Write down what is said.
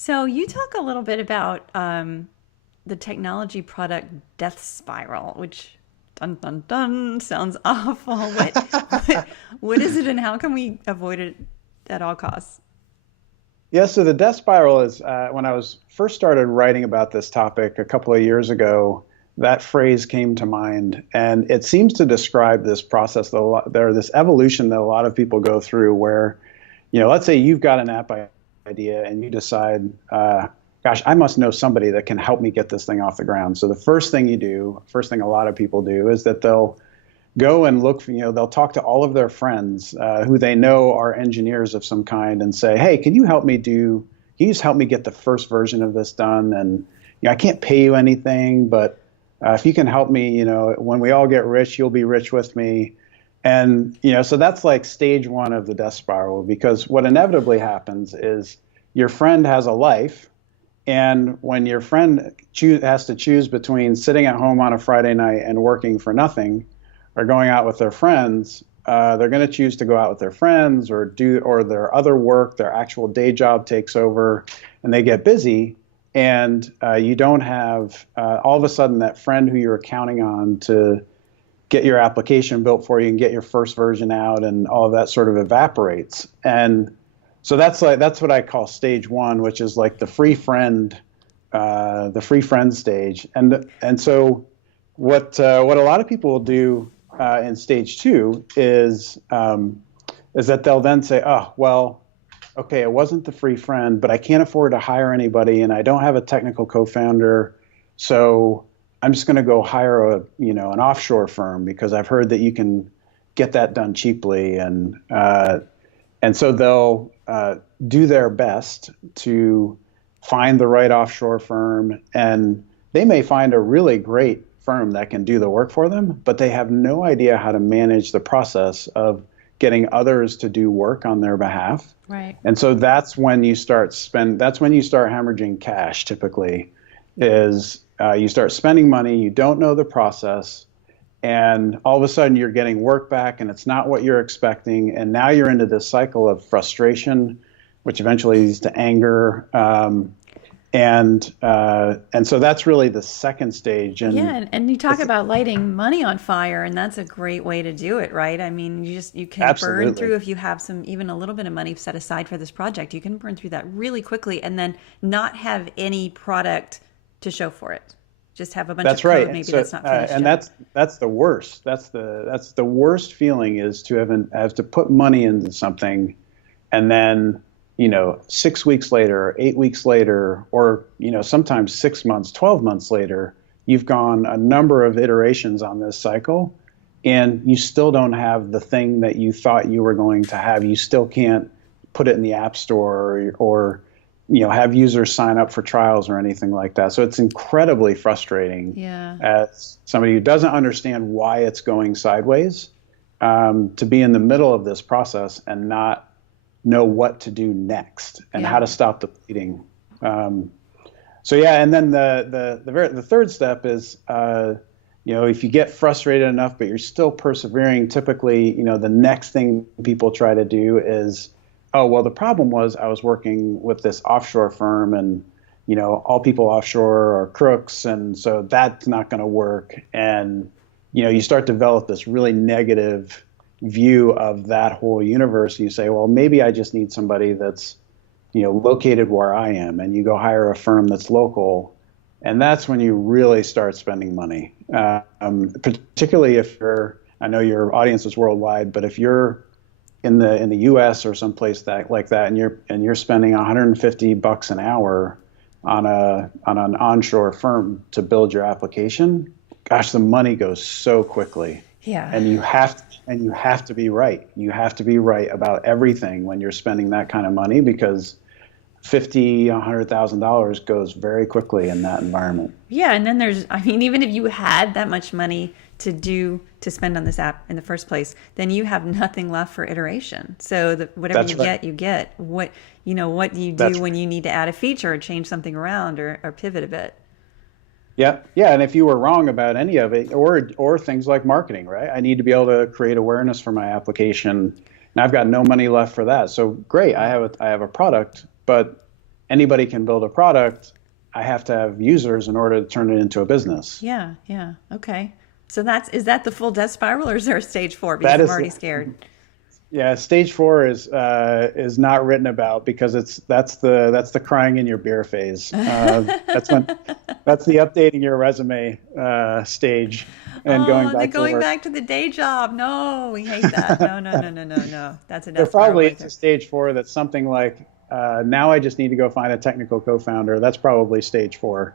So you talk a little bit about the technology product death spiral, which dun dun dun sounds awful. What is it, and how can we avoid it at all costs? Yeah, so the death spiral is when I was first started writing about this topic a couple of years ago, that phrase came to mind, and it seems to describe this process that this evolution that a lot of people go through where, let's say you've got an app idea and you decide, gosh, I must know somebody that can help me get this thing off the ground. So the first thing you do, first thing a lot of people do is that they'll go and look for, they'll talk to all of their friends who they know are engineers of some kind and say, hey, can you just help me get the first version of this done? And, I can't pay you anything, but if you can help me, when we all get rich, you'll be rich with me. And, so that's like stage one of the death spiral, because what inevitably happens is your friend has a life. And when your friend has to choose between sitting at home on a Friday night and working for nothing, or going out with their friends, they're going to choose to go out with their friends or their other work, their actual day job takes over, and they get busy. And you don't have all of a sudden that friend who you're counting on to get your application built for you and get your first version out, and all of that sort of evaporates. And so that's what I call stage one, which is like the free friend stage. And so what a lot of people will do in stage two is that they'll then say, oh, well, okay, it wasn't the free friend, but I can't afford to hire anybody, and I don't have a technical co-founder, so I'm just going to go hire an offshore firm because I've heard that you can get that done cheaply, and so they'll do their best to find the right offshore firm, and they may find a really great firm that can do the work for them, but they have no idea how to manage the process of getting others to do work on their behalf. Right. And so that's when you start hemorrhaging cash typically, is you start spending money, you don't know the process, and all of a sudden you're getting work back and it's not what you're expecting. And now you're into this cycle of frustration, which eventually leads to anger. And so that's really the second stage. Yeah, And and you talk about lighting money on fire, and that's a great way to do it, right? I mean, you can burn through, absolutely. if you have even a little bit of money set aside for this project, you can burn through that really quickly and then not have any product to show for it. Just have a bunch of That's right. code And maybe so, that's not finished and yet. that's the worst. That's the worst feeling, is to have to put money into something, and then 6 weeks later, 8 weeks later, or sometimes 6 months, 12 months later, you've gone a number of iterations on this cycle, and you still don't have the thing that you thought you were going to have. You still can't put it in the app store, or have users sign up for trials or anything like that. So it's incredibly frustrating Yeah. as somebody who doesn't understand why it's going sideways, to be in the middle of this process and not know what to do next and Yeah. how to stop the bleeding. So yeah, and then the third step is, if you get frustrated enough but you're still persevering, typically the next thing people try to do is, oh, well, the problem was I was working with this offshore firm, and all people offshore are crooks, and so that's not going to work. And you start to develop this really negative view of that whole universe. You say, well, maybe I just need somebody that's located where I am, and you go hire a firm that's local, and that's when you really start spending money. Particularly if I know your audience is worldwide, but if you're in the U.S. or someplace like that, and you're spending $150 an hour on an onshore firm to build your application, gosh, the money goes so quickly. Yeah. And you have to be right. You have to be right about everything when you're spending that kind of money, because $100,000 goes very quickly in that environment. Yeah, and then I mean, even if you had that much money to spend on this app in the first place, then you have nothing left for iteration. So whatever That's right. you get. What do you do That's when you need to add a feature or change something around or pivot a bit? Yeah, yeah, and if you were wrong about any of it, or things like marketing, right? I need to be able to create awareness for my application, and I've got no money left for that. So great, I have a product, but anybody can build a product. I have to have users in order to turn it into a business. Yeah, yeah. Okay. So is that the full death spiral, or is there a stage four? Because That I'm is, already scared. yeah. Stage four is not written about because that's the crying in your beer phase. That's the updating your resume stage and going Oh, they're back to going work. back to the day job. No, we hate that. No, no, no, no, no, no. That's a There death spiral probably right is a there. stage four that's something like now I just need to go find a technical co-founder. That's probably stage four.